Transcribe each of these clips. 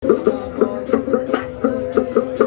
دھنک ڏي ڏي ڏي ڏي ڏي ڏي ڏي ڏي ڏي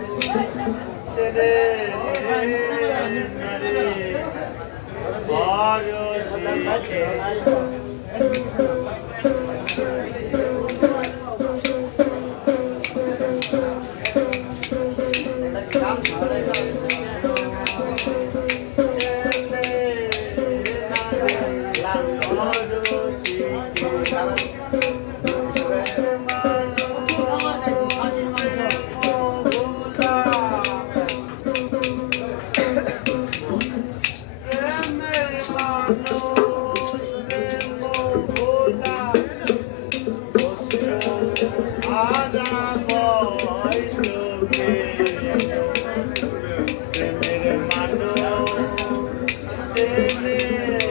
Thank you. Thank no. you.